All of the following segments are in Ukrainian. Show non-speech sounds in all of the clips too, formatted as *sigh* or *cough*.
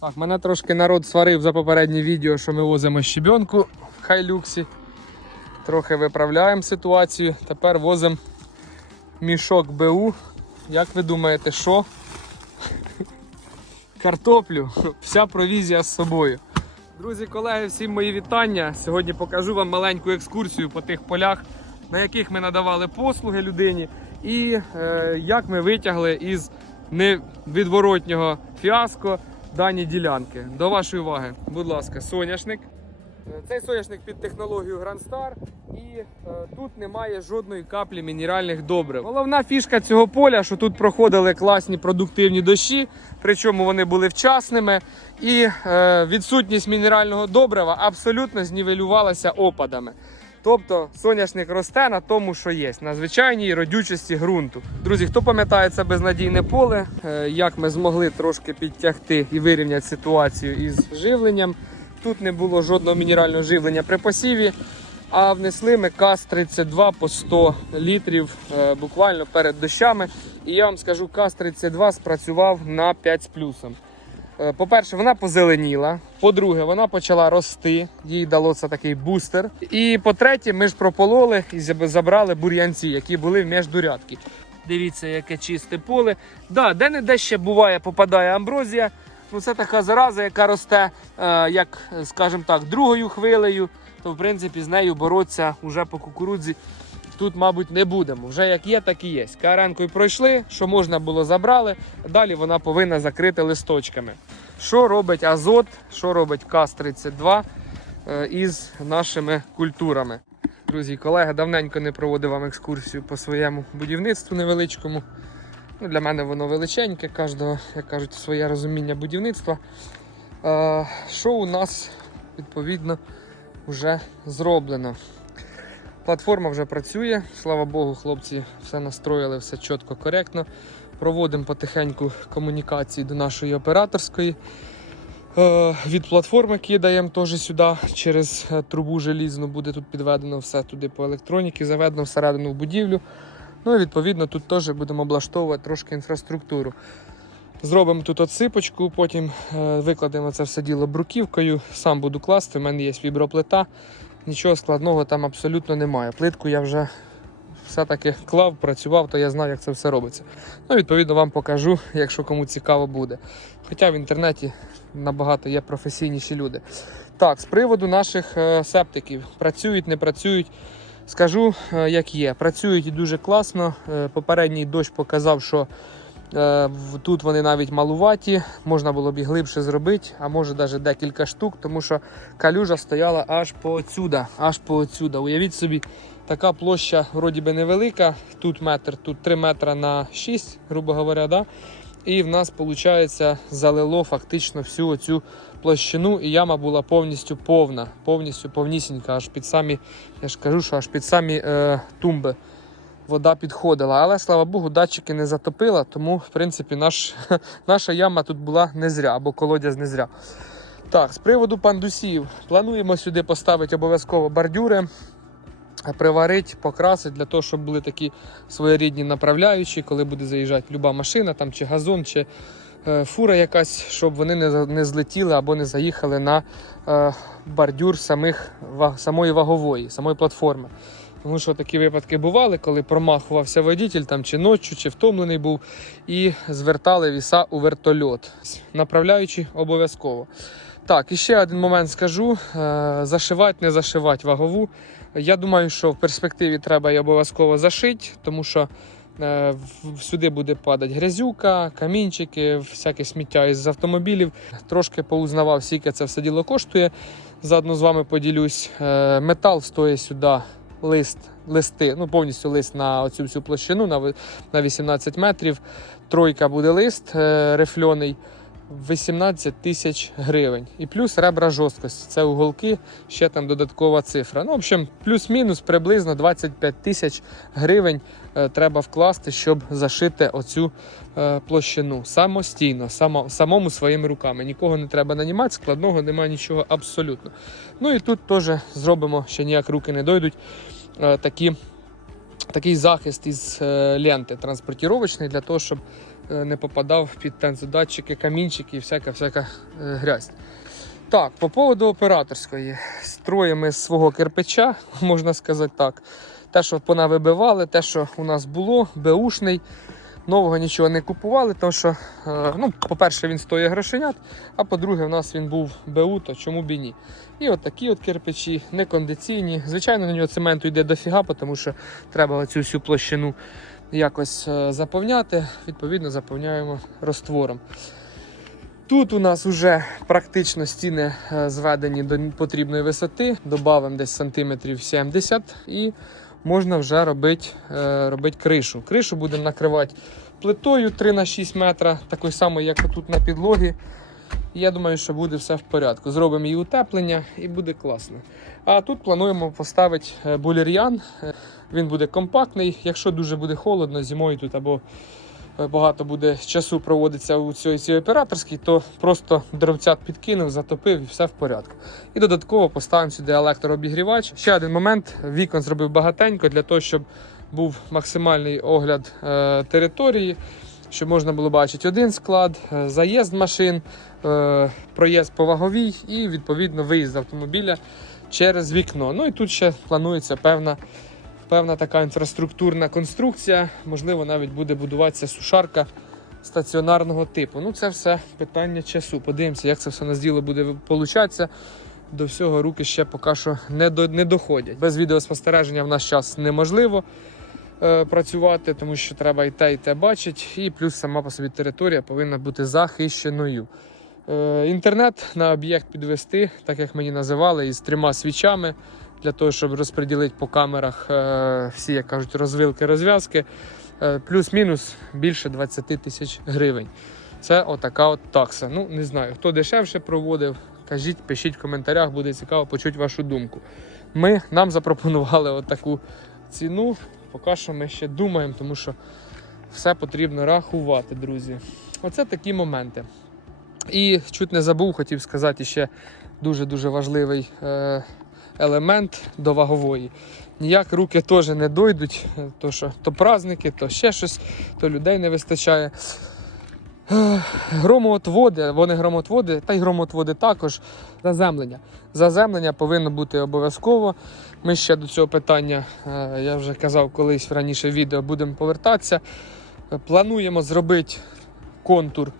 Так, мене трошки народ сварив за попереднє відео, що ми возимо щебенку в хайлюксі. Трохи виправляємо ситуацію. Тепер возимо мішок БУ. Як ви думаєте, що? *laughs* Картоплю. Вся провізія з собою. Друзі, колеги, всім мої вітання. Сьогодні покажу вам маленьку екскурсію по тих полях, на яких ми надавали послуги людині, і е, як ми витягли із невідворотнього фіаско дані ділянки. До вашої уваги, будь ласка, соняшник. Е, Цей соняшник під технологію Star і е, тут немає жодної каплі мінеральних добрив. Головна фішка цього поля, що тут проходили класні продуктивні дощі, причому вони були вчасними, і е, відсутність мінерального добрива абсолютно знівелювалася опадами. Тобто соняшник росте на тому, що є, на звичайній родючості ґрунту. Друзі, хто пам'ятає це безнадійне поле, е, як ми змогли трошки підтягти і вирівняти ситуацію із живленням. Тут не було жодного мінерального живлення при посіві, а внесли ми КАЗ-32 по 100 літрів е, буквально перед дощами. І я вам скажу, КАЗ-32 спрацював на 5 з плюсом. Е, По-перше, вона позеленіла. По-друге, вона почала рости, їй дало це такий бустер. І по-третє, ми ж пропололи і забрали бур'янці, які були в міждурядки. Дивіться, яке чисте поле. Да, де-не-де ще буває, попадає амброзія. Ну, це така зараза, яка росте, е, як, скажімо так, другою хвилею. То, в принципі, з нею боротися вже по кукурудзі тут, мабуть, не будемо. Вже як є, так і є. Каренкою пройшли, що можна було забрали. Далі вона повинна закрити листочками. Що робить азот, що робить КАЗ-32 е, із нашими культурами. Друзі і колеги, давненько не проводив вам екскурсію по своєму будівництву невеличкому. Ну, для мене воно величеньке, кожного, як кажуть, своє розуміння будівництва. Е, що у нас відповідно вже зроблено? Платформа вже працює, слава Богу, хлопці все настроїли, все чітко, коректно. Проводимо потихеньку комунікації до нашої операторської. Е, Від платформи кидаємо теж сюди через е, трубу желізну, буде тут підведено все туди по електроніки, заведено всередину в будівлю. Ну і відповідно тут теж будемо облаштовувати трошки інфраструктуру. Зробимо тут отсипочку, потім е, викладемо це все діло бруківкою. Сам буду класти, в мене є віброплита. Нічого складного там абсолютно немає. Плитку я вже все-таки клав, працював, то я знаю, як це все робиться. Ну, відповідно, вам покажу, якщо кому цікаво буде. Хоча в інтернеті набагато є професійніші люди. Так, з приводу наших е, септиків. Працюють, не працюють. Скажу, е, як є. Працюють дуже класно. Е, Попередній дощ показав, що тут вони навіть малуваті, можна було б і глибше зробити, а може навіть декілька штук, тому що калюжа стояла аж по отсюда, аж по отсюда. Уявіть собі, така площа вроді би невелика, тут метр, тут 3 метра на 6, грубо говоря, да? І в нас, виходить, залило фактично всю оцю площину, і яма була повністю повна, повністю повнісінька, аж під самі, я ж кажу, що аж під самі е, тумби вода підходила. Але слава Богу, датчики не затопила, тому в принципі наш, *laughs* наша яма тут була не зря, або колодязь не зря. Так, з приводу пандусів, плануємо сюди поставити обов'язково бордюри, приварити, покрасити для того, щоб були такі своєрідні направляючі, коли буде заїжджати люба машина, там чи газон, чи е, фура якась, щоб вони не, не злетіли або не заїхали на е, бордюр самих, ва- самої вагової, самої платформи. Тому що такі випадки бували, коли промахувався водитель там чи ночі, чи втомлений був, і звертали віса у вертольот, направляючи обов'язково. Так, і ще один момент скажу: Е, зашивати, не зашивати вагову. Я думаю, що в перспективі треба її обов'язково зашити, тому що е, сюди буде падати грязюка, камінчики, всяке сміття із автомобілів. Трошки поузнавав, скільки це все діло коштує. Заодно з вами поділюсь. Е, Метал стоїть сюди лист, листи, ну повністю лист на оцю всю площину на, 18 метрів. Тройка буде лист е, рифльоний. 18 тисяч гривень. І плюс ребра жорсткості. Це уголки, ще там додаткова цифра. Ну, в общем, плюс-мінус приблизно 25 тисяч гривень е, треба вкласти, щоб зашити оцю е, площину самостійно, само, самому своїми руками. Нікого не треба нанімати, складного немає нічого абсолютно. Ну і тут теж зробимо, ще ніяк руки не дойдуть. е, такі, такий захист із ленти транспортіровочної для того, щоб не попадав під тензодатчики, камінчики і всяка всяка е, грязь. Так, по поводу операторської. Строїмо свого кирпича, *laughs* можна сказати так. Те, що понавибивали, те, що у нас було, беушний. Нового нічого не купували, тому що, е, ну, по-перше, він стоїть грошенят, а по-друге, у нас він був БУ, то чому б і ні. І от такі от кирпичі, некондиційні. Звичайно, на нього цементу йде дофіга, тому що треба цю всю площину якось е, заповняти. Відповідно, заповняємо розтвором. Тут у нас вже практично стіни е, зведені до потрібної висоти, додаємо десь сантиметрів 70 і можна вже робити, е, робити кришу. Кришу будемо накривати плитою 3 на 6 метра, такою самою, як тут на підлогі. Я думаю, що буде все в порядку. Зробимо її утеплення і буде класно. А тут плануємо поставити булір'ян. Він буде компактний. Якщо дуже буде холодно, зимою тут або е, багато буде часу проводиться у цій, цій операторській, то просто дровцят підкинув, затопив і все в порядку. І додатково поставимо сюди електрообігрівач. Ще один момент: вікон зробив багатенько для того, щоб був максимальний огляд е, території, щоб можна було бачити один склад, е, заїзд машин, е, проїзд по ваговій і відповідно виїзд автомобіля через вікно. Ну і тут ще планується певна. Певна така інфраструктурна конструкція, можливо, навіть буде будуватися сушарка стаціонарного типу. Ну, це все питання часу. Подивимося, як це все на діло буде получатися. До всього руки ще поки що не, до, не доходять. Без відеоспостереження в наш час неможливо е, працювати, тому що треба і те, і те бачити. І плюс сама по собі територія повинна бути захищеною. Е, інтернет на об'єкт підвести, так як мені називали, із трьома свічами для того, щоб розподілити по камерах е, всі, як кажуть, розвилки, розв'язки. Е, плюс-мінус більше 20 тисяч гривень. Це отака от такса. Ну, не знаю, хто дешевше проводив, кажіть, пишіть в коментарях, буде цікаво почути вашу думку. Ми нам запропонували отаку ціну. Поки що ми ще думаємо, тому що все потрібно рахувати, друзі. Оце такі моменти. І чуть не забув, хотів сказати ще дуже-дуже важливий е, елемент до вагової. Ніяк руки теж не дойдуть, е, то що то праздники, то ще щось, то людей не вистачає. Ех, Громотводи, вони громотводи, та й громотводи також. Заземлення. Заземлення повинно бути обов'язково. Ми ще до цього питання, е, я вже казав колись раніше відео, будемо повертатися. Е, Плануємо зробити контур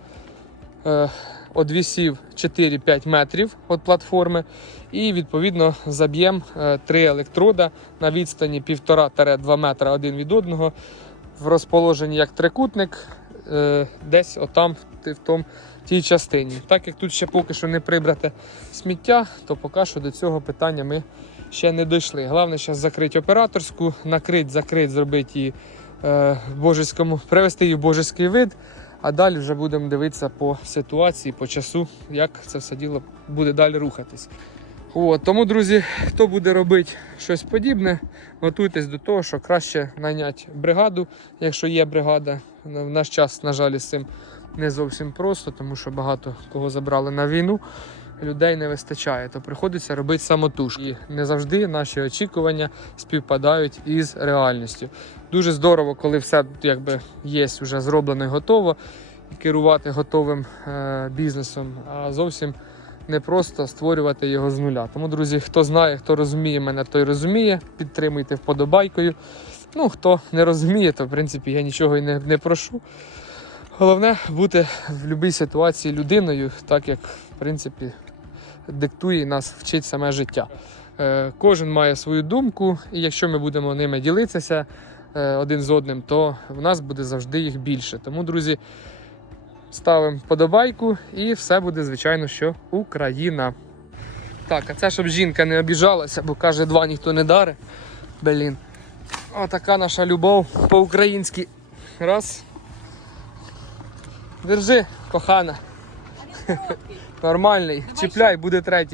е, одвісів 4-5 метрів від платформи. І відповідно заб'ємо е, три електрода на відстані 1,5-2 метра один від одного в розположенні як трикутник, е, десь отам в т- в том, тій частині. Так як тут ще поки що не прибрате сміття, то поки що до цього питання ми ще не дійшли. Головне зараз закрити операторську, накрити, закрити, зробити її е, божеському, привести її в божеський вид. А далі вже будемо дивитися по ситуації, по часу, як це все діло буде далі рухатись. От, тому, друзі, хто буде робити щось подібне, готуйтесь до того, що краще найняти бригаду, якщо є бригада. В наш час, на жаль, з цим не зовсім просто, тому що багато кого забрали на війну, людей не вистачає, то приходиться робити самотужки. І не завжди наші очікування співпадають із реальністю. Дуже здорово, коли все якби є вже зроблено і готово, керувати готовим е, бізнесом, а зовсім не просто створювати його з нуля. Тому, друзі, хто знає, хто розуміє мене, той розуміє. Підтримуйте вподобайкою. Ну, хто не розуміє, то в принципі я нічого і не, не прошу. Головне бути в будь-якій ситуації людиною, так як в принципі диктує нас вчить саме життя. Е, Кожен має свою думку, і якщо ми будемо ними ділитися е, один з одним, то в нас буде завжди їх більше. Тому, друзі, ставимо вподобайку і все буде, звичайно, що Україна. Так, а це щоб жінка не обіжалася, бо каже, два ніхто не даре. Блін. Отака наша любов по-українськи. Раз. Держи, кохана. Нормальний. Чіпляй, буде третій.